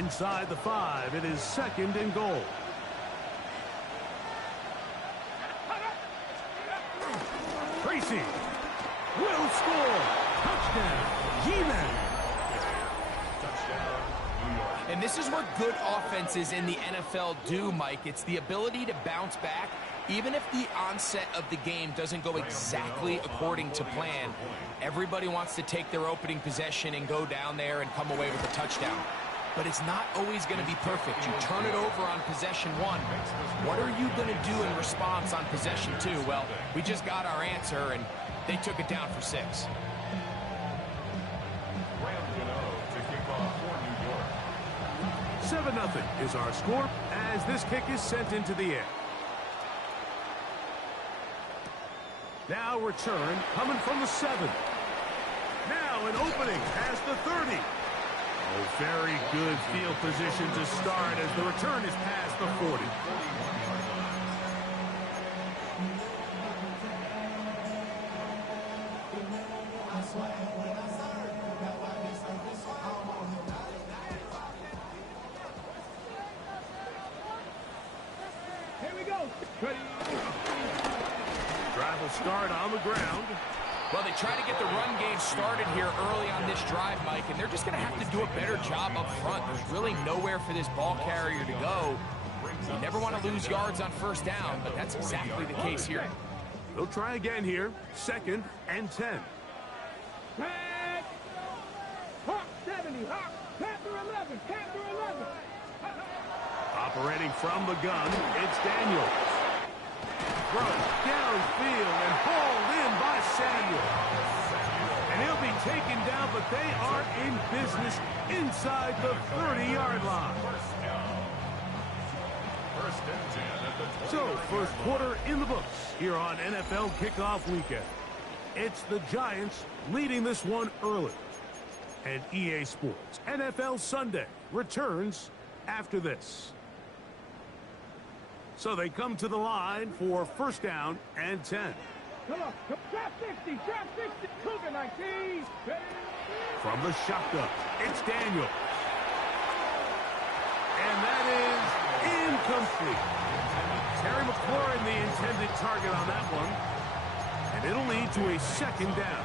Inside the 5, it is 2nd and goal. Tracy will score. Touchdown, G-Man. And this is what good offenses in the NFL do, Mike. It's the ability to bounce back, even if the onset of the game doesn't go exactly according to plan. Everybody wants to take their opening possession and go down there and come away with a touchdown. But it's not always going to be perfect. You turn it over on possession 1. What are you going to do in response on possession 2? Well, we just got our answer, and they took it down for 6. 7-0 is our score as this kick is sent into the air. Now return coming from the 7. Now an opening past the 30. Oh, very good field position to start as the return is past the 40. Here we go. Drive will start on the ground. Well, they try to get the run game started here early on this drive, Mike, and they're just going to have to do a better job up front. There's really nowhere for this ball carrier to go. You never want to lose yards on first down, but that's exactly the case here. They'll try again here. 2nd and 10. Back. Hawk 70. Hawk. Panther 11. Panther 11. Operating from the gun, it's Daniels. Throw downfield and hauled in by Samuel. And he'll be taken down, but they are in business inside the 30-yard line. So, first quarter in the books here on NFL Kickoff Weekend. It's the Giants leading this one early. And EA Sports NFL Sunday returns after this. So they come to the line for 1st down and 10. Come on. Trap 60. Trap 60. Cougar 19. From the shotgun, it's Daniel. And that is incomplete. Terry McLaurin, the intended target on that one. And it'll lead to a 2nd down.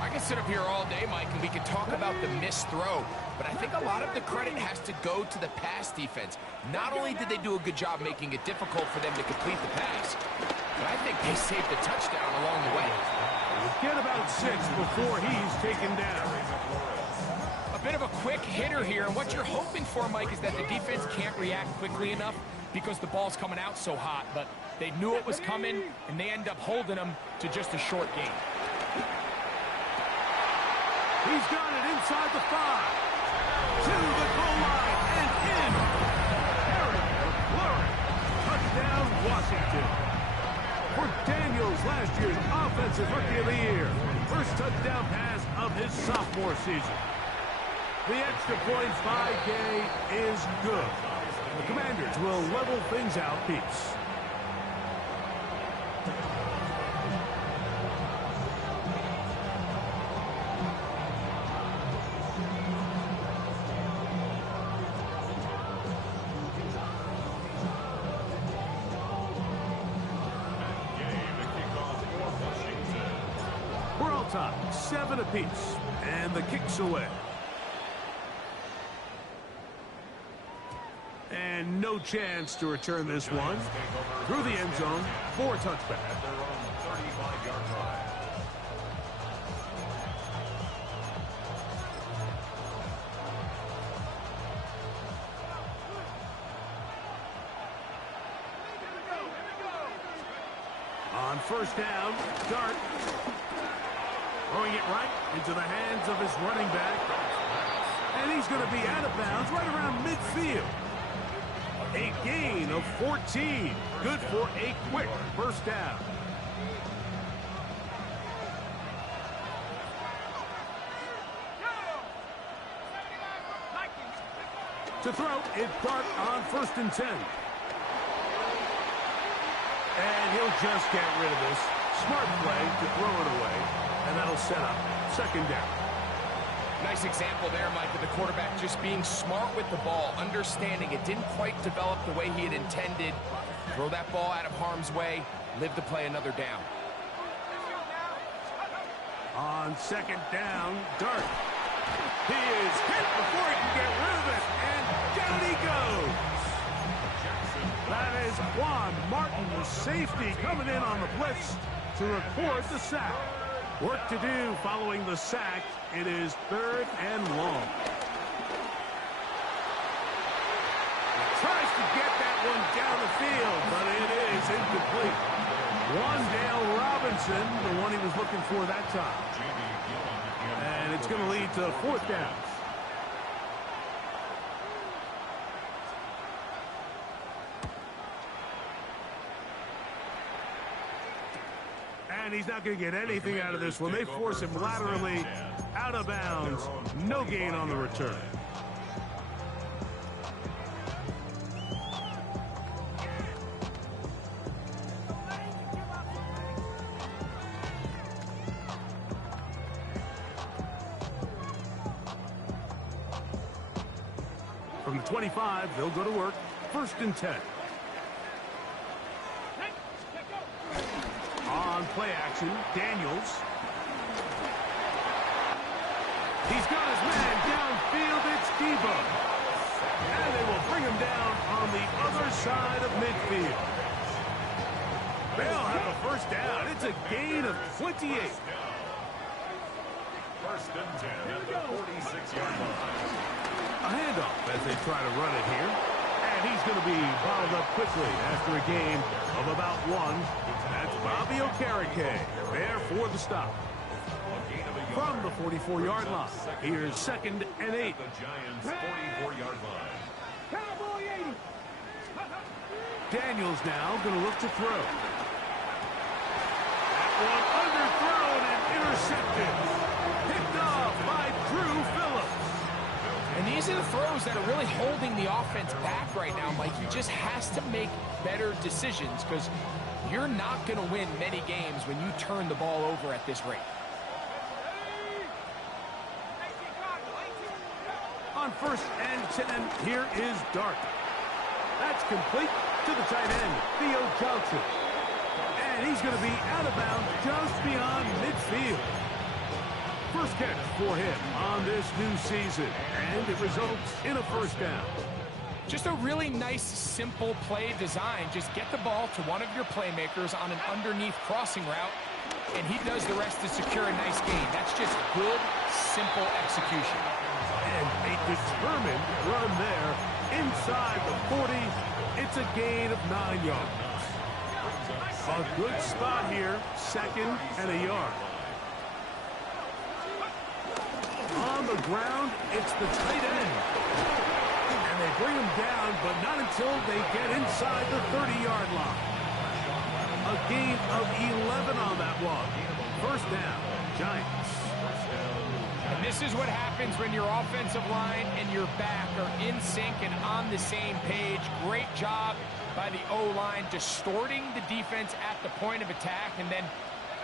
I can sit up here all day, Mike, and we can talk about the missed throw, but I think a lot of the credit has to go to the pass defense. Not only did they do a good job making it difficult for them to complete the pass, but I think they saved the touchdown along the way. We'll get about 6 before he's taken down. A bit of a quick hitter here, and what you're hoping for, Mike, is that the defense can't react quickly enough because the ball's coming out so hot, but they knew it was coming, and they end up holding them to just a short gain. He's got it inside the 5. To the goal line and in. Terry McLaurin. Touchdown, Washington. For Daniels, last year's Offensive Rookie of the Year. First touchdown pass of his sophomore season. The extra point 5K is good. The Commanders will level things out peace. We're all tied, 7 apiece, and the kick's away. And no chance to return this one. Through the end zone for a touchback. On 1st down, Dart. Throwing it right into the hands of his running back. And he's going to be out of bounds right around midfield. A gain of 14. Good for a quick 1st down. To throw, it's Dart on 1st and 10. And he'll just get rid of this. Smart play to throw it away. And that'll set up 2nd down. Nice example there, Mike, of the quarterback just being smart with the ball, understanding it didn't quite develop the way he had intended. Throw that ball out of harm's way, live to play another down. On second down, Dart. He is hit before he can get rid of it, and down he goes. That is Juan Martin, the safety, coming in on the blitz to record the sack. Work to do following the sack. It is 3rd and long. Tries to get that one down the field, but it is incomplete. Wandale Robinson, the one he was looking for that time. And it's going to lead to 4th down. And he's not going to get anything out of this one. They force him laterally out of bounds. No gain on the return. From the 25, they'll go to work. 1st and 10. On play action, Daniels. He's got his man downfield. It's Debo. And they will bring him down on the other side of midfield. They'll have a 1st down. It's a gain of 28. 1st and 10 at the 46-yard line. A handoff as they try to run it here. And he's going to be bottled up quickly after a game of about 1. That's Bobby Okereke there for the stop. From the 44-yard line, here's 2nd and 8. The Giants' 44-yard line. Cowboy 80. Daniels now going to look to throw. That one underthrown and intercepted. Picked off by Drew Phillips. And these are the throws that are really holding the offense back right now, Mike. He just has to make better decisions because you're not going to win many games when you turn the ball over at this rate. On 1st and 10, here is Dart. That's complete to the tight end, Theo Johnson. And he's going to be out of bounds just beyond midfield. 1st catch for him on this new season, and it results in a 1st down. Just a really nice, simple play design. Just get the ball to one of your playmakers on an underneath crossing route, and he does the rest to secure a nice gain. That's just good, simple execution. And a determined run there inside the 40. It's a gain of 9 yards. A good spot here, 2nd and a yard. On the ground, it's the tight end. And they bring him down, but not until they get inside the 30-yard line. A gain of 11 on that one. 1st down, Giants. And this is what happens when your offensive line and your back are in sync and on the same page. Great job by the O-line distorting the defense at the point of attack, and then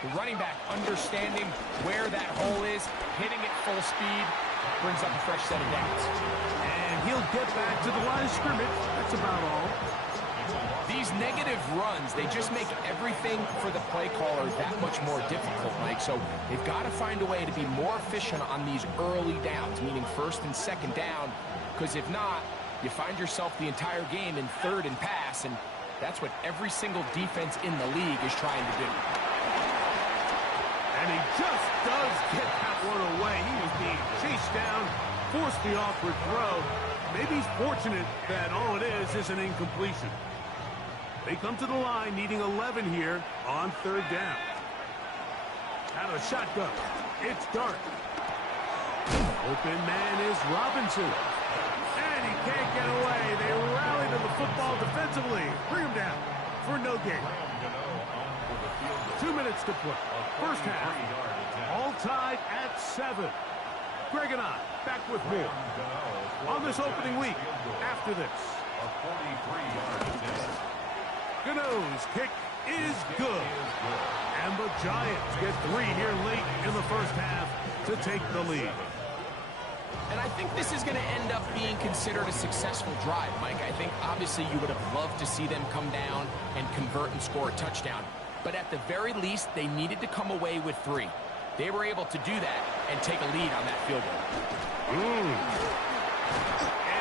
the running back understanding where that hole is, hitting it full speed, brings up a fresh set of downs. And he'll get back to the line of scrimmage. That's about all. These negative runs, they just make everything for the play caller that much more difficult, Mike. So they've got to find a way to be more efficient on these early downs, meaning 1st and 2nd down, because if not, you find yourself the entire game in 3rd and pass, and that's what every single defense in the league is trying to do. And he just does get that one away. He was being chased down, forced the awkward throw. Maybe he's fortunate that all it is an incompletion. They come to the line needing 11 here on 3rd down. Out of the shotgun, it's Dart. Open man is Robinson. And he can't get away. They rally to the football defensively. Bring him down for no gain. 2 minutes to play. 1st half. All tied at 7. Greg and I back with more on this opening week after this. A 43-yard attempt. Gano's kick is good. And the Giants get 3 here late in the 1st half to take the lead. think this is going to end up being considered a successful drive, Mike. I think obviously you would have loved to see them come down and convert and score a touchdown. But at the very least, they needed to come away with 3. They were able to do that and take a lead on that field goal. And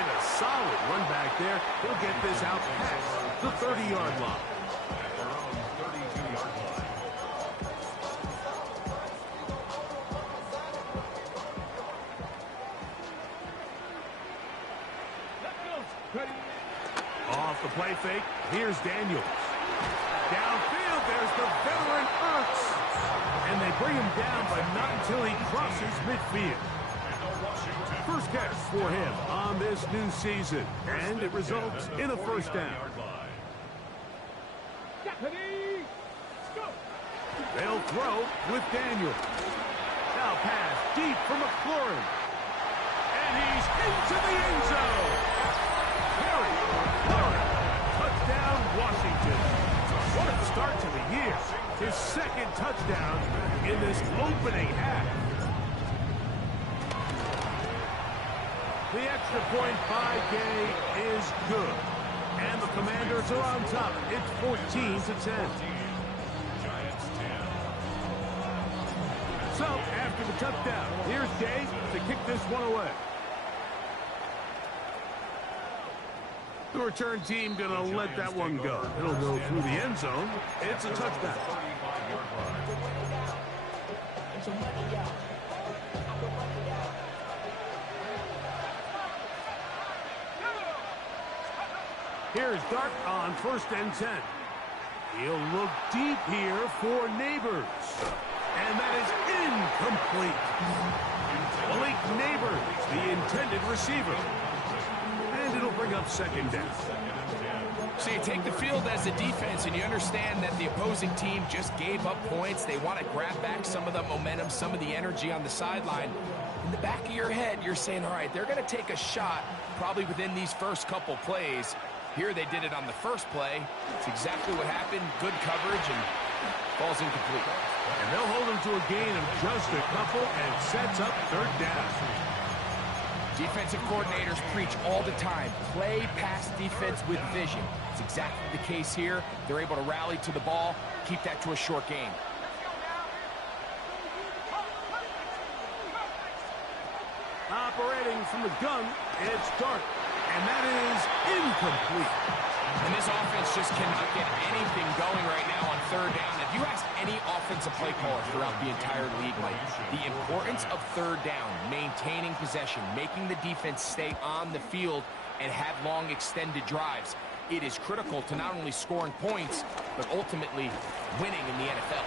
a solid run back there. He'll get this out past the 30-yard line. At their own 32-yard line. Off the play fake, here's Daniels. Downfield, there's the veteran Ertz. And they bring him down, but not until he crosses midfield. First catch for him on this new season, and it results in a first down. They'll throw with Daniels. Now pass deep for McLaurin. And he's into the end zone. Harry McLaurin. Touchdown, Washington. What a start to the year. His second touchdown in this opening half. The extra point by Gay is good. And the Commanders are on top. It's 14-10. So, after the touchdown, here's Gay to kick this one away. The return team going to let that one go. It'll go through the end zone. It's a touchback. Here's Dart on 1st and 10. He'll look deep here for Neighbors. And that is incomplete. Malik Neighbors, the intended receiver. And it'll bring up second down. So you take the field as a defense, and you understand that the opposing team just gave up points. They want to grab back some of the momentum, some of the energy on the sideline. In the back of your head, you're saying, all right, they're going to take a shot probably within these first couple plays. Here they did it on the first play. It's exactly what happened. Good coverage, and falls incomplete. And they'll hold him to a gain of just a couple and sets up third down. Defensive coordinators preach all the time, play pass defense with vision. It's exactly the case here. They're able to rally to the ball, keep that to a short game. Operating from the gun, it's Dart. And that is incomplete. And this offense just cannot get anything going right now on third down. If you ask any offensive play caller throughout the entire league, like the importance of third down, maintaining possession, making the defense stay on the field and have long extended drives, it is critical to not only scoring points, but ultimately winning in the NFL.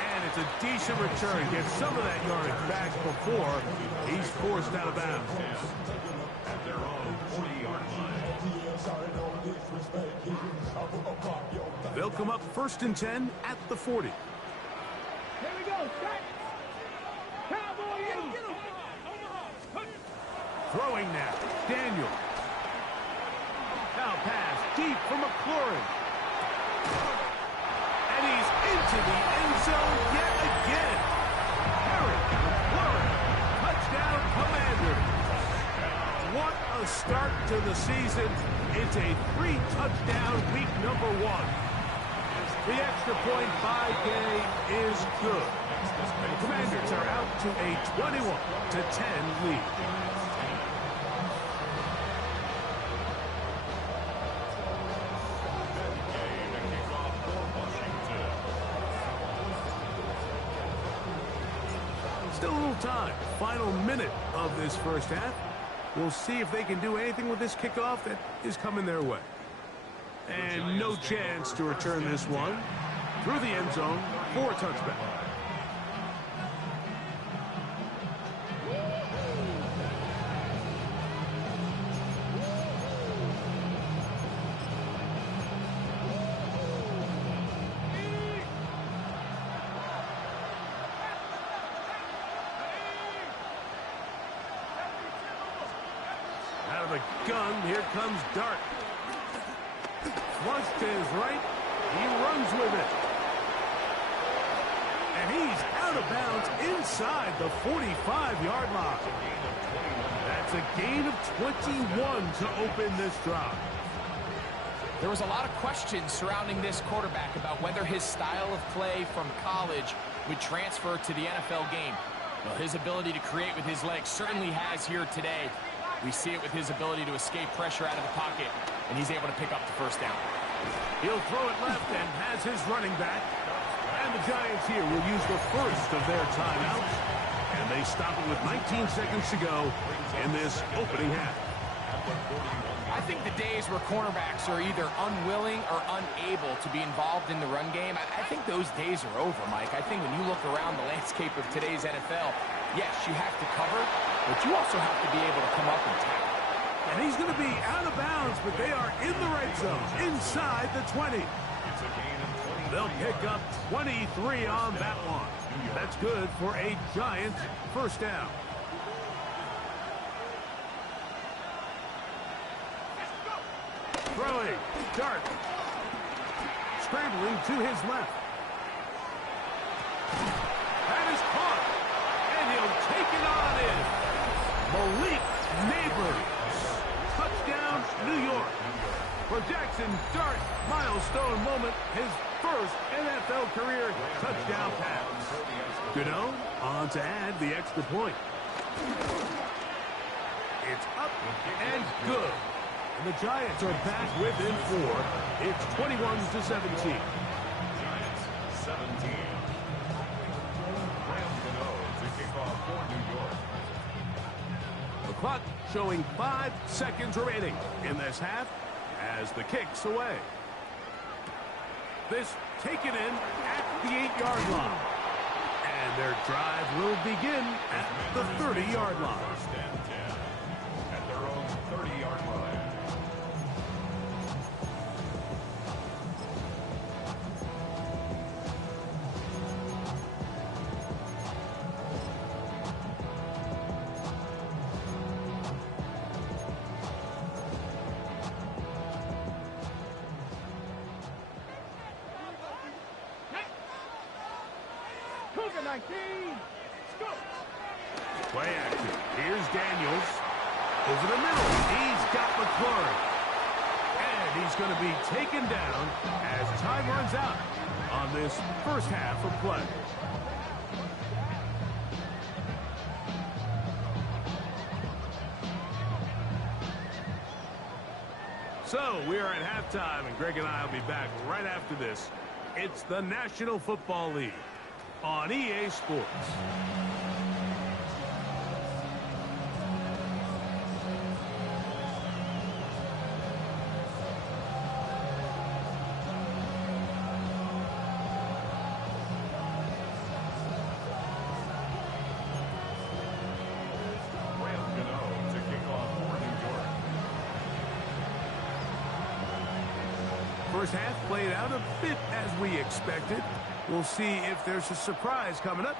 And it's a decent return. Gets some of that yardage back before he's forced out of bounds. At their own 40-yard line. They'll come up 1st and 10 at the 40. Here we go, set. Cowboy, get him. Throwing now, Daniel. Now pass deep for McLaurin. And he's into the end zone yet again. Harry McLaurin, touchdown Commanders. What a start to the season. It's a 3-touchdown week number 1. The extra point by Gay is good. The Commanders are out to a 21-10 lead. Still a little time. Final minute of this first half. We'll see if they can do anything with this kickoff that is coming their way. And no chance to return this one through the end zone for a touchback. Out of the gun, here comes Dart. Flushed to his right, he runs with it. And he's out of bounds inside the 45-yard line. That's a gain of 21 to open this drive. There was a lot of questions surrounding this quarterback about whether his style of play from college would transfer to the NFL game. Well, his ability to create with his legs certainly has here today. We see it with his ability to escape pressure out of the pocket, and he's able to pick up the first down. He'll throw it left and has his running back. And the Giants here will use the first of their timeouts. And they stop it with 19 seconds to go in this opening half. I think the days where cornerbacks are either unwilling or unable to be involved in the run game, I think those days are over, Mike. I think when you look around the landscape of today's NFL, yes, you have to cover, but you also have to be able to come up and tackle. And he's going to be out of bounds, but they are in the red zone, inside the 20. They'll pick up 23 on that one. That's good for a Giant first down. Throwing, Dart. Scrambling to his left. That is caught. And he'll take it on in. Malik Neighbors. Touchdown, New York. For Jackson Dart, milestone moment, his first NFL career touchdown pass. Gano on to add the extra point. It's up and good. And the Giants are back within 4. It's 21-17. Giants 17. Graham Gano to kick off for New York. The clock showing 5 seconds remaining in this half as the kick's away. This taken in at the 8-yard line. And their drive will begin at the 30-yard line. First and 10 at their own 30-yard line. Cougar 19. Go. Play action. Here's Daniels. Over the middle. He's got McClurry. And he's going to be taken down as time runs out on this first half of play. So we are at halftime, and Greg and I will be back right after this. It's the National Football League on EA Sports. Graham Gano to kick off for New York. First half played out a bit as we expected. We'll see if there's a surprise coming up.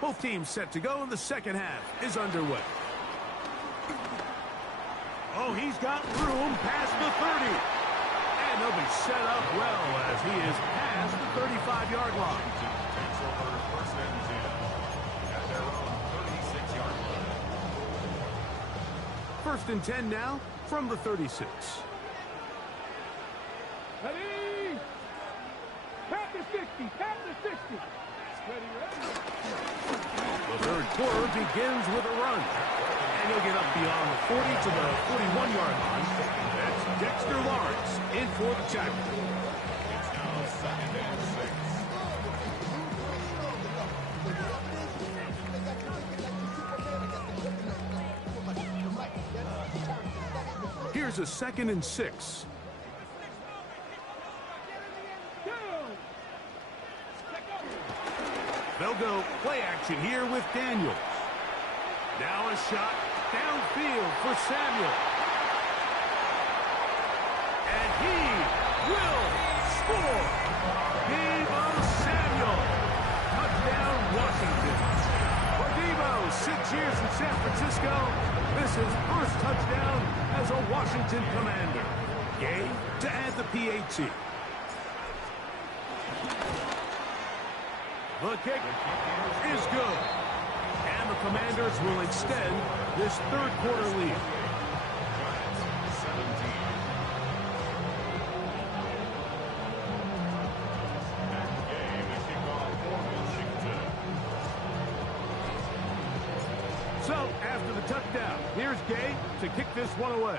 Both teams set to go, and the second half is underway. Oh, he's got room past the 30. And he'll be set up well as he is past the 35-yard line. Takes over first and 10 at their own 36-yard line. First and 10 now from the 36. Ready? Tap the 60. Tap the 60. Ready, ready. The third quarter begins with a run. And he'll get up beyond the 40 to the 41-yard line. That's Dexter Lawrence in for the tackle. It's now second and 6. Here's a 2nd and 6. They'll go play action here with Daniels. Now a shot downfield for Samuel. And he will score. Deebo Samuel. Touchdown, Washington. For Deebo, 6 years in San Francisco, this is first touchdown as a Washington Commander. Gay to add the PAT. The kick is good. And the Commanders will extend this third quarter lead. So, after the touchdown, here's Gay to kick this one away.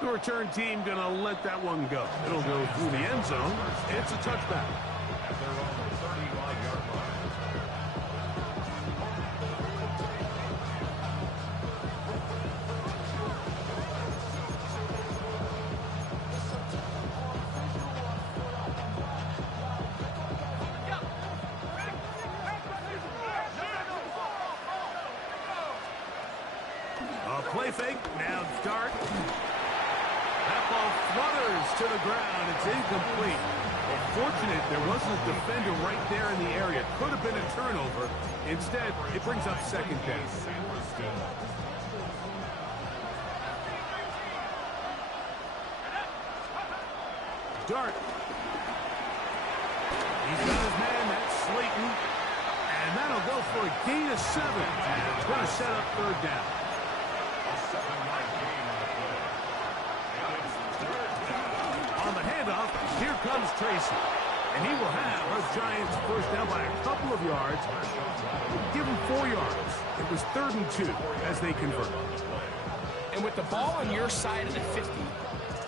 The return team going to let that one go. It'll go through the end zone. It's a touchback. At their own 35-yard line. A play fake. Now Dart. That ball flutters to the ground. It's incomplete. Well, fortunate there wasn't a defender right there in the area. Could have been a turnover. Instead, it brings up second down. Dart. He's got his man. That's Slayton. And that'll go for a gain of 7. It's going to set up third down. On the handoff, here comes Tracy. And he will have the Giants first down by a couple of yards. Give him 4 yards. It was 3rd and 2 as they convert. And with the ball on your side of the 50,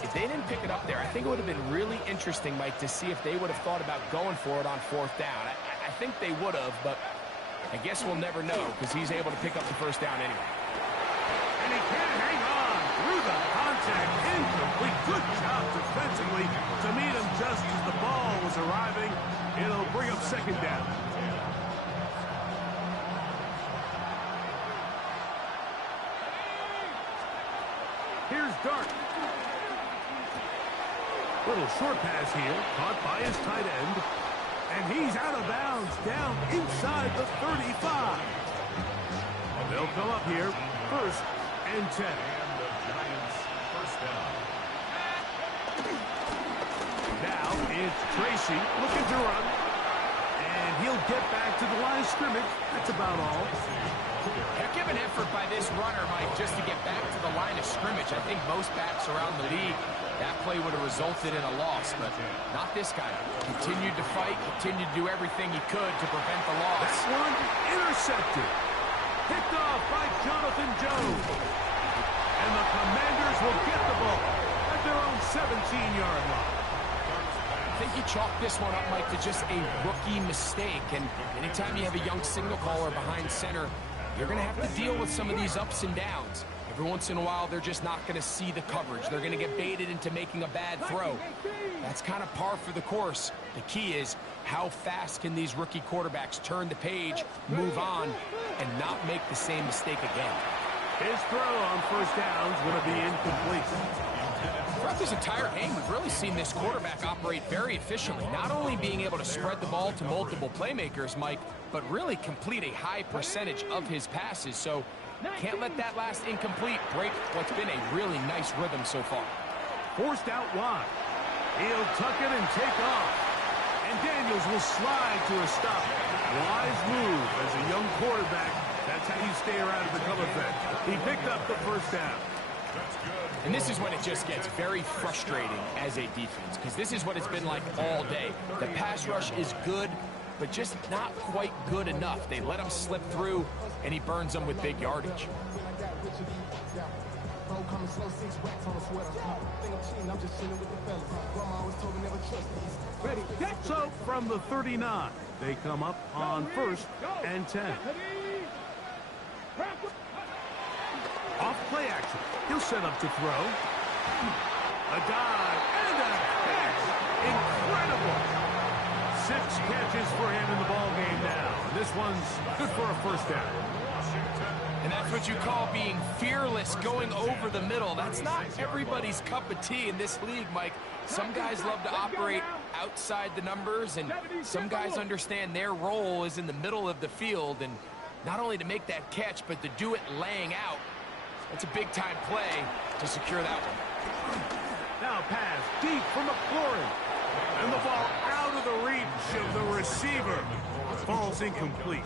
if they didn't pick it up there, I think it would have been really interesting, Mike, to see if they would have thought about going for it on 4th down. I think they would have, but I guess we'll never know because he's able to pick up the first down anyway. And he can't hang on through the contact. Incomplete. Good job defensively to meet him just as the ball was arriving. It'll bring up second down. Here's Dart. Little short pass here, caught by his tight end. And he's out of bounds, down inside the 35. They'll come up here, 1st and 10. And the Giants first down. Now it's Tracy looking to run. And he'll get back to the line of scrimmage. That's about all. Heck of an effort by this runner, Mike, just to get back to the line of scrimmage. I think most backs around the league, that play would have resulted in a loss, but not this guy. Continued to fight, continued to do everything he could to prevent the loss. That one intercepted. Picked off by Jonathan Jones. And the Commanders will get the ball at their own 17-yard line. I think you chalk this one up, Mike, to just a rookie mistake. And anytime you have a young signal caller behind center, you're going to have to deal with some of these ups and downs. Every once in a while, they're just not going to see the coverage. They're going to get baited into making a bad throw. That's kind of par for the course. The key is how fast can these rookie quarterbacks turn the page, move on, and not make the same mistake again. His throw on first down is going to be incomplete. Throughout this entire game, we've really seen this quarterback operate very efficiently, not only being able to spread the ball to multiple playmakers, Mike, but really complete a high percentage of his passes. So can't let that last incomplete break what's been a really nice rhythm so far. Forced out wide. He'll tuck it and take off. And Daniels will slide to a stop. Wise move as a young quarterback. That's how you stay around and become effective. He picked up the first down. And this is when it just gets very frustrating as a defense, because this is what it's been like all day. The pass rush is good, but just not quite good enough. They let him slip through, and he burns them with big yardage. So from the 39, they come up on 1st and 10. Off play action. He'll set up to throw. A dive and a catch. Incredible. 6 catches for him in the ball game now. This one's good for a first down. And that's what you call being fearless, going over the middle. That's not everybody's cup of tea in this league, Mike. Some guys love to operate outside the numbers, and some guys understand their role is in the middle of the field, and not only to make that catch, but to do it laying out. That's a big-time play to secure that one. Now pass deep for McLaurin. And the ball out of the reach of the receiver. Falls incomplete.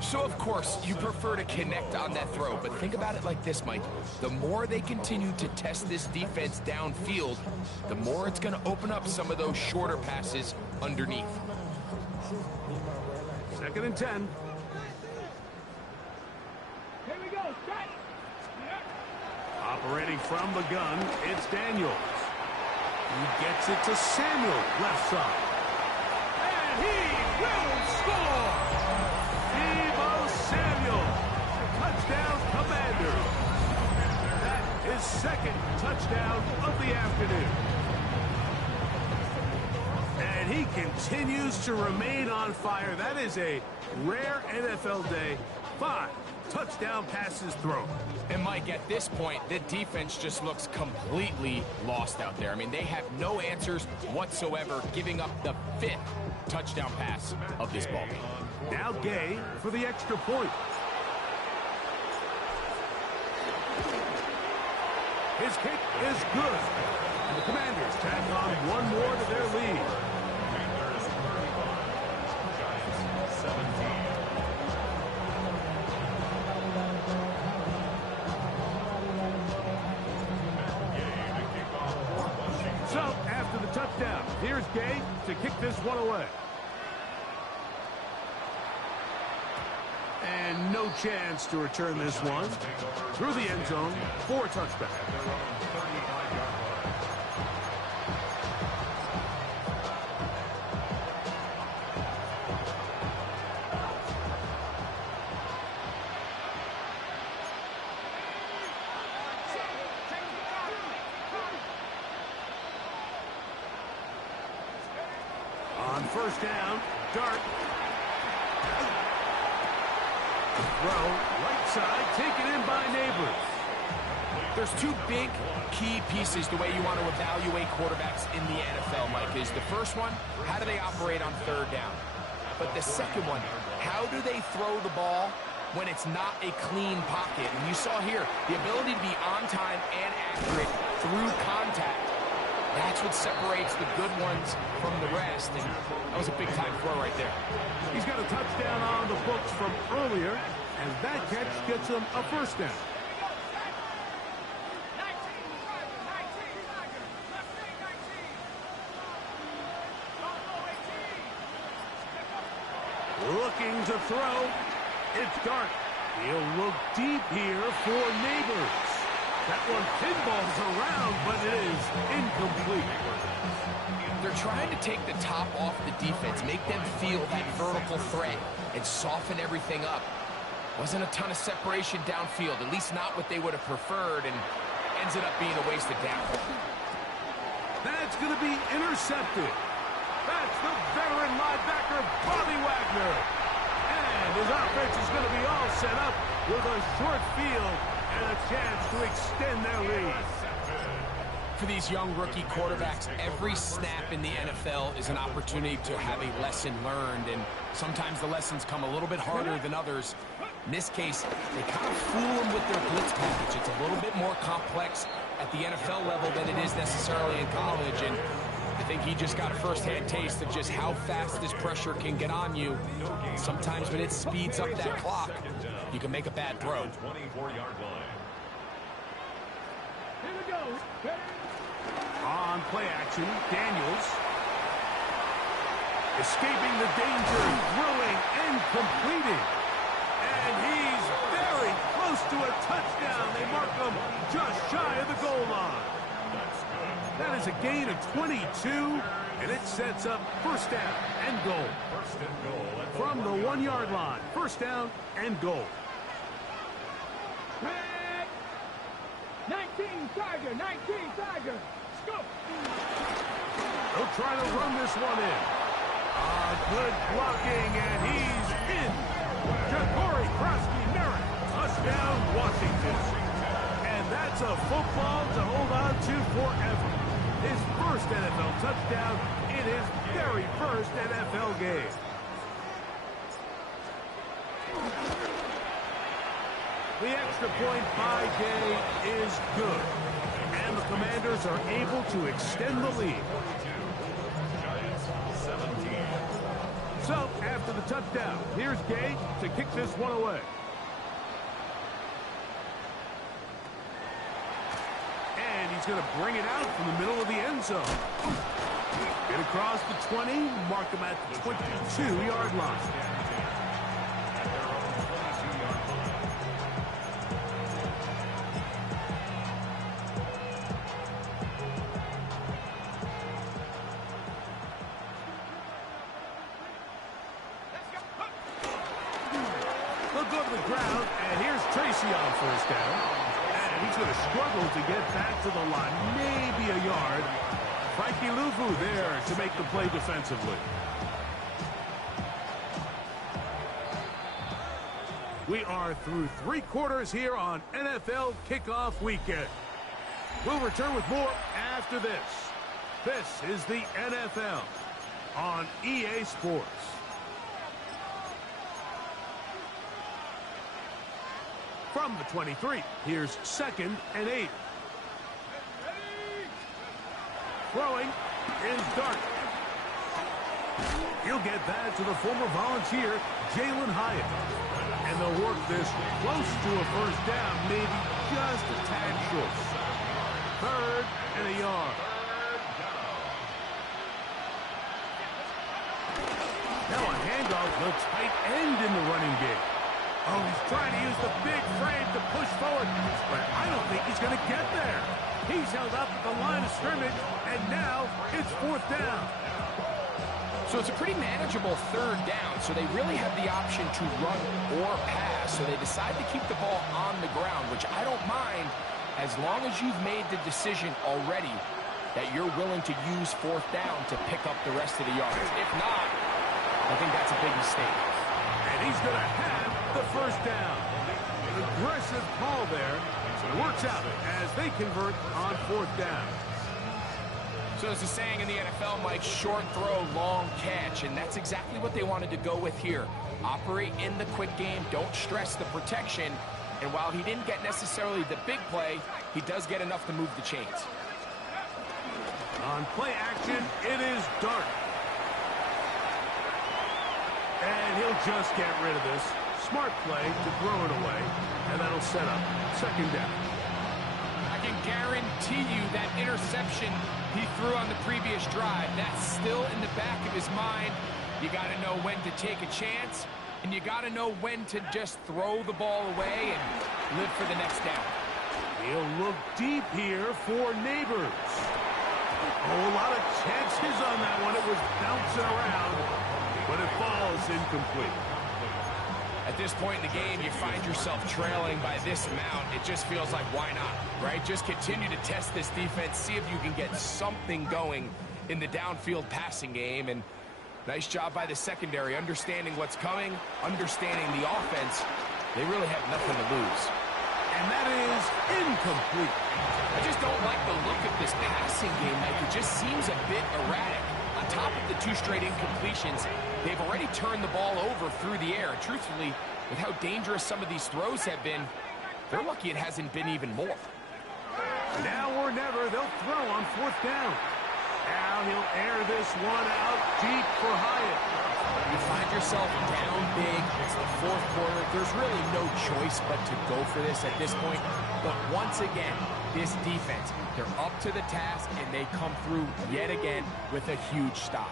So, of course, you prefer to connect on that throw, but think about it like this, Mike. The more they continue to test this defense downfield, the more it's going to open up some of those shorter passes underneath. 2nd and 10. Here we go. Set. Operating from the gun, it's Daniels. He gets it to Samuel, left side. And he will score! Deebo Samuel, touchdown Commanders. That is 2nd touchdown of the afternoon. And he continues to remain on fire. That is a rare NFL day. 5 touchdown passes thrown. And, Mike, at this point, the defense just looks completely lost out there. I mean, they have no answers whatsoever, giving up the 5th touchdown pass of this ball game. Now Gay for the extra point. His kick is good. And the Commanders tack on one more to their lead. Commanders 35, Giants 17. So, after the touchdown, here's Gay to kick this one away. And no chance to return this one. Through the end zone for a touchback. On 1st down, Dart. Throw, right side, taken in by Neighbors. There's 2 big key pieces the way you want to evaluate quarterbacks in the NFL, Mike. Is the first one, how do they operate on 3rd down? But the second one, how do they throw the ball when it's not a clean pocket? And you saw here, the ability to be on time and accurate through contact. That's what separates the good ones from the rest. And that was a big-time throw right there. He's got a touchdown on the books from earlier, and that catch gets him a 1st down. Looking to throw. It's Dart. He'll look deep here for Neighbors. That one pinballs around, but it is incomplete. They're trying to take the top off the defense, make them feel that vertical threat, and soften everything up. Wasn't a ton of separation downfield, at least not what they would have preferred, and ends it up being a wasted down. That's going to be intercepted. That's the veteran linebacker, Bobby Wagner. And his offense is going to be all set up with a short field and a chance to extend their lead. For these young rookie quarterbacks, every snap in the NFL is an opportunity to have a lesson learned, and sometimes the lessons come a little bit harder than others. In this case, they kind of fool them with their blitz package. It's a little bit more complex at the NFL level than it is necessarily in college, and I think he just got a first-hand taste of just how fast this pressure can get on you. Sometimes when it speeds up that clock, you can make a bad throw. 24-yard line. Here we go. On play action, Daniels. Escaping the danger, throwing and completing. And he's very close to a touchdown. They mark him just shy of the goal line. That is a gain of 22, and it sets up 1st down and goal. First and goal at From the 1-yard line, 1st down and goal. 19 Tiger, 19 Tiger. Go. They'll try to run this one in. Good blocking, and he's in. Ja'Cory Krosky-Merritt, touchdown Washington. And that's a football to hold on to forever. His 1st NFL touchdown in his very 1st NFL game. The extra point by Gay is good. And the Commanders are able to extend the lead. the touchdown. Here's Gage to kick this one away. And he's going to bring it out from the middle of the end zone. Get across the 20, mark him at the 22-yard line. They'll go to the ground, and here's Tracy on first down. And he's going to struggle to get back to the line, maybe a yard. Frankie Luvu there to make the play defensively. We are through 3 quarters here on NFL Kickoff Weekend. We'll return with more after this. This is the NFL on EA Sports. From the 23, here's 2nd and 8. Throwing is Dart. He'll get that to the former Volunteer, Jalen Hyatt. And they'll work this close to a first down, maybe just a tad short. 3rd and a yard. Now a handoff to the tight end in the running game. Oh, he's trying to use the big frame to push forward, but I don't think he's going to get there. He's held up at the line of scrimmage, and now it's 4th down. So it's a pretty manageable 3rd down, so they really have the option to run or pass, so they decide to keep the ball on the ground, which I don't mind as long as you've made the decision already that you're willing to use 4th down to pick up the rest of the yards. If not, I think that's a big mistake. And he's going to have the first down. An aggressive call there. It works out as they convert on 4th down. So there's a saying in the NFL, Mike, short throw, long catch, and that's exactly what they wanted to go with here. Operate in the quick game, don't stress the protection, and while he didn't get necessarily the big play, he does get enough to move the chains. On play action, it is Dart. And he'll just get rid of this. Smart play to throw it away, and that'll set up 2nd down. I can guarantee you that interception he threw on the previous drive, that's still in the back of his mind. You got to know when to take a chance, and you got to know when to just throw the ball away and live for the next down. He'll look deep here for Neighbors. Oh, a lot of chances on that one. It was bouncing around, but it falls incomplete. At this point in the game, you find yourself trailing by this amount. It just feels like, why not, right? Just continue to test this defense, see if you can get something going in the downfield passing game. And nice job by the secondary, understanding what's coming, understanding the offense. They really have nothing to lose. And that is incomplete. I just don't like the look of this passing game, Mike. It just seems a bit erratic. On top of the 2 straight incompletions, they've already turned the ball over through the air. Truthfully, with how dangerous some of these throws have been, they're lucky it hasn't been even more. Now or never, they'll throw on 4th down. Now he'll air this one out deep for Hyatt. You find yourself down big. It's the 4th quarter. There's really no choice but to go for this at this point. But once again, this defense, they're up to the task, and they come through yet again with a huge stop.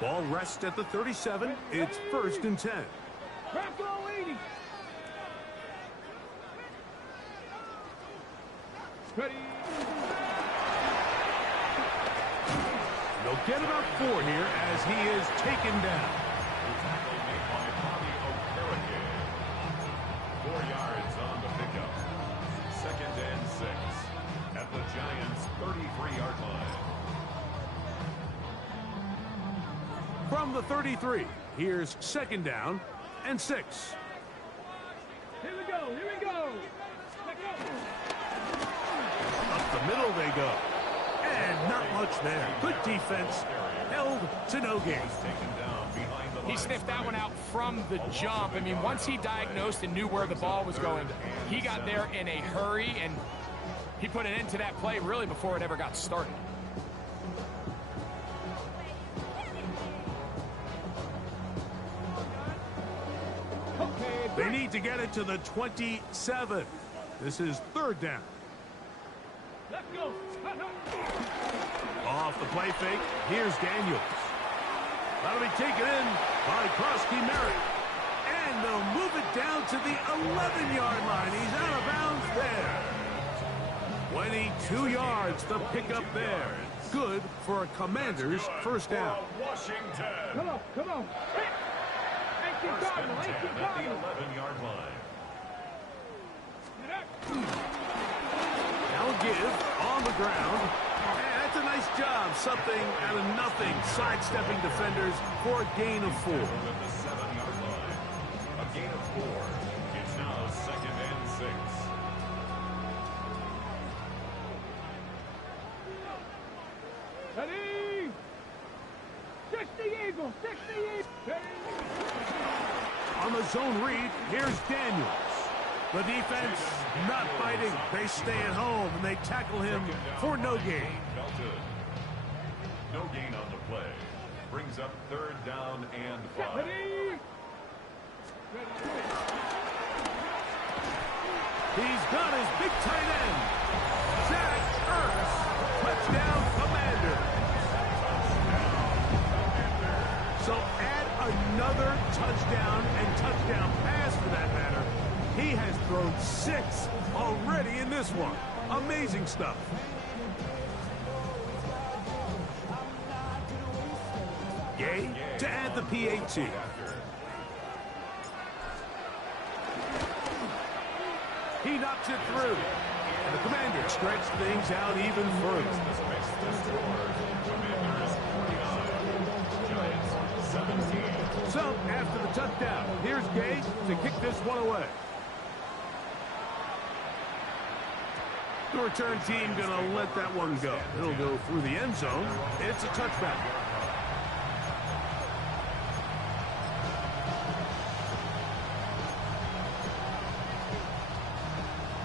Ball rests at the 37. It's 1st and 10. Crack all 80. Ready. They'll get about 4 here as he is taken down. Tackle made by Bobby Okereke. 4 yards on the pickup. 2nd and 6 at the Giants' 33-yard line. From the 33, here's 2nd down and 6. Here we go. Here we go. Up the middle they go. And not much there. Good defense. Held to no gain. He sniffed that one out from the jump. I mean, once he diagnosed and knew where the ball was going, he got there in a hurry, and he put an end to that play really before it ever got started. They need to get it to the 27. This is third down. Let's go. Off the play fake, here's Daniels. That'll be taken in by Krusty Merritt. And they'll move it down to the 11-yard line. He's out of bounds there. 22 yards, the pickup there. Good for a Commander's first down. Washington. Come on, come on. 18 First and Cardinal, 10 18 at the Cardinal. 11-yard line. Now give on the ground. And that's a nice job. Something out of nothing. Sidestepping defenders for a gain of 4. At the 7-yard line. A gain of 4. It's now second and 6. Ready? 60 Eagles, 60 Eagles. On the zone read, here's Daniels. The defense not fighting. They stay at home, and they tackle him for no gain. Belton. No gain on the play. Brings up third down and 5. Ready? He's got his big tight end, Zach Ertz. Touchdown, Commander. So add another touchdown and touchdown pass for that matter. He has thrown 6 already in this one. Amazing stuff. Gay to add the PAT. He knocks it through. And the Commander stretch things out even further. So, after the touchdown, here's Gay to kick this one away. The return team going to let that one go. It'll go through the end zone. It's a touchback.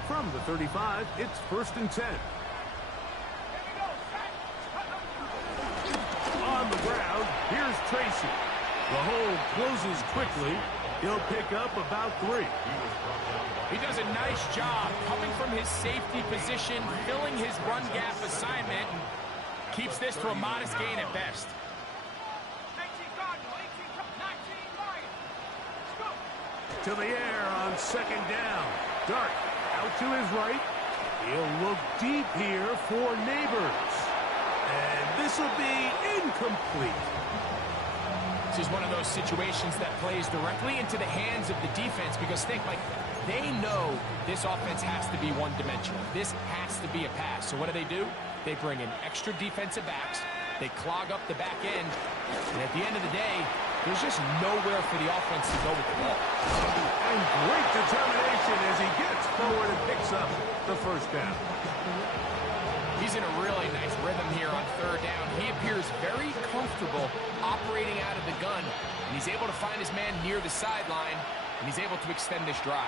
From the 35, it's first and 10. On the ground, here's Tracy. The hole closes quickly. He'll pick up about 3. He does a nice job coming from his safety position, filling his run gap assignment, and keeps this to a modest gain at best. 19 Cardinal, 19 Lions. Let's go. To the air on second down. Dart out to his right. He'll look deep here for Neighbors. And this will be incomplete. This is one of those situations that plays directly into the hands of the defense because think, like, they know this offense has to be one-dimensional. This has to be a pass. So what do? They bring in extra defensive backs. They clog up the back end. And at the end of the day, there's just nowhere for the offense to go with the ball. And great determination as he gets forward and picks up the first down. He's in a really nice rhythm here on third down. He appears very comfortable operating out of the gun, and he's able to find his man near the sideline, and he's able to extend this drive.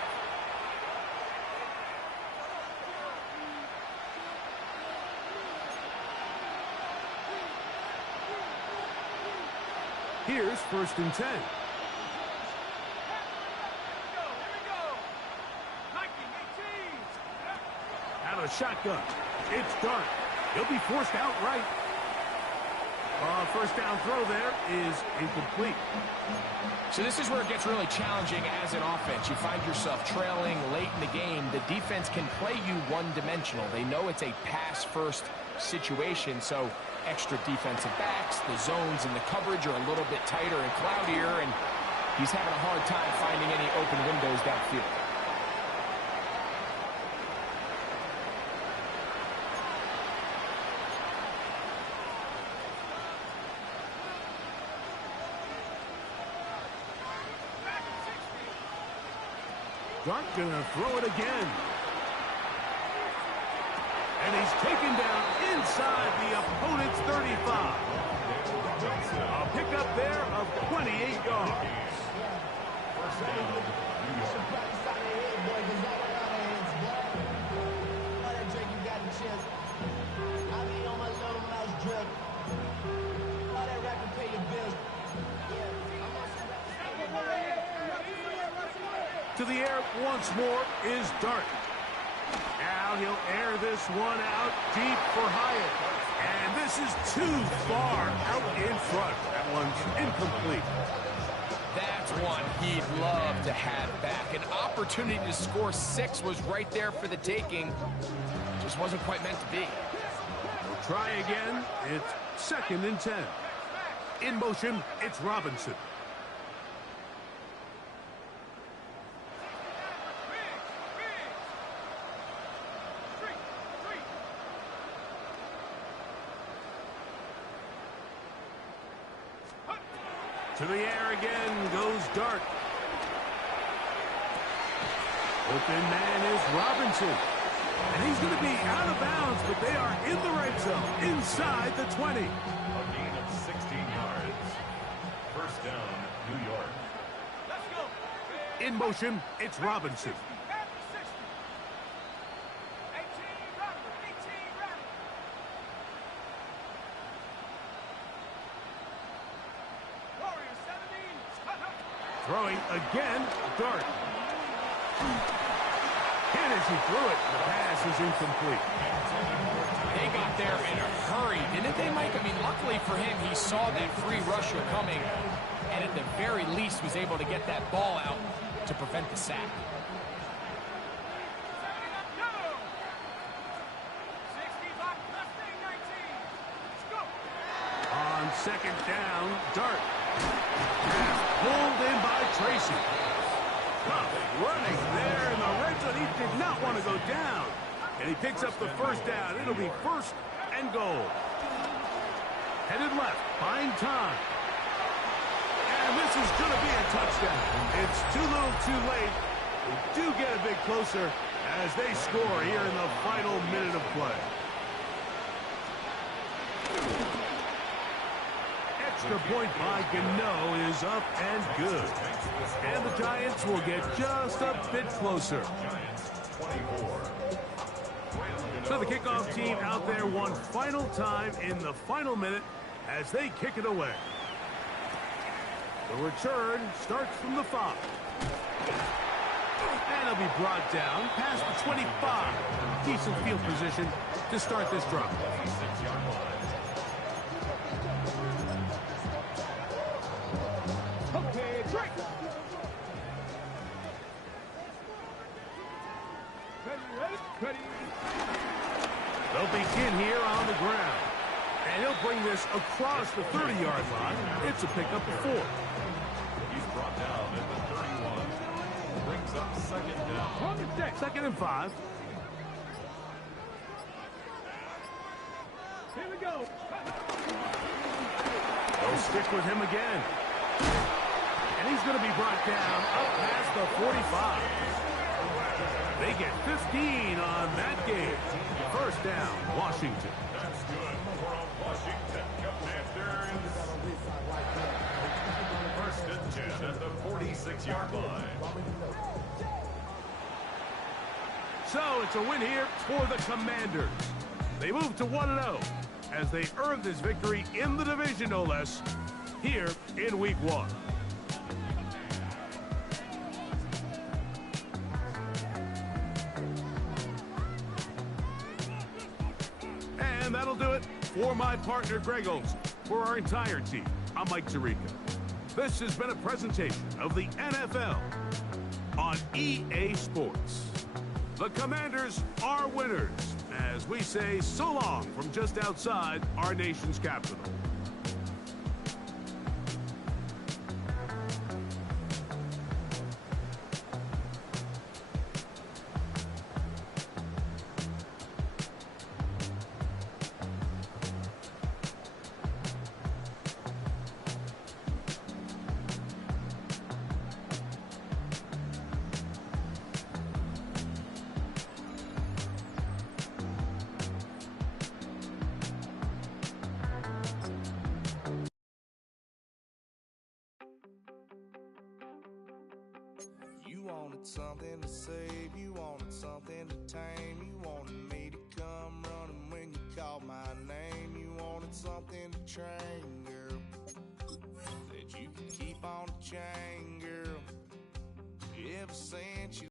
Here's first and 10. Here we go. 19, 18. Out of shotgun. It's Dart. He'll be forced outright. First down throw there is incomplete. So this is where it gets really challenging as an offense. You find yourself trailing late in the game. The defense can play you one-dimensional. They know it's a pass-first situation, so extra defensive backs, the zones and the coverage are a little bit tighter and cloudier, and he's having a hard time finding any open windows downfield. Dart gonna throw it again. And he's taken down inside the opponent's 35. A pickup there of 28 yards. First down. to the air once more is Dart. Now he'll air this one out deep for Hyatt. And this is too far out in front. That one's incomplete. That's one he'd love to have back. An opportunity to score 6 was right there for the taking. Just wasn't quite meant to be. We'll try again. It's 2nd and 10. In motion, it's Robinson. To the air again goes Dart. Open man is Robinson. And he's going to be out of bounds, but they are in the right zone, inside the 20. A gain of 16 yards. First down, New York. Let's go. In motion, it's Robinson. At the 60. 18 Rattler, 18 Rattler. Warriors 17. Throwing again, Dart. And as he threw it, the pass is incomplete. They got there in a hurry, didn't they, Mike? I mean, luckily for him, he saw that free rusher coming, and at the very least was able to get that ball out to prevent the sack. 65, Mustang 19. Let's go. On 2nd down, Dart. Pass pulled in by Tracy. Running there in the red zone. He did not want to go down. And he picks up the first down. It'll be 1st and goal. Headed left, buying time. And this is going to be a touchdown. It's too little too late. They do get a bit closer as they score here in the final minute of play. Extra point by Gano is up and good. And the Giants will get just a bit closer. So the kickoff team out there one final time in the final minute as they kick it away. The return starts from the 5. And it'll be brought down past the 25. Decent field position to start this drive. Okay, break. Ready. They'll begin here on the ground. And he'll bring this across the 30-yard line. It's a pickup of 4. He's brought down at the 31. Brings up 2nd down. On the deck. 2nd and 5. Here we go. They'll stick with him again. And he's going to be brought down up past the 45. They get 15 on that game. 1st down, Washington. That's good for a Washington Commanders. 1st and 10 at the 46-yard line. So it's a win here for the Commanders. They move to 1-0 as they earn this victory in the division, no less, here in Week 1. And that'll do it for my partner, Greg Olson. For our entire team, I'm Mike Tirico. This has been a presentation of the NFL on EA Sports. The Commanders are winners, as we say so long from just outside our nation's capital. You wanted something to save, you wanted something to tame, you wanted me to come running when you called my name, you wanted something to train, girl, that you could keep on the chain, girl. Ever since you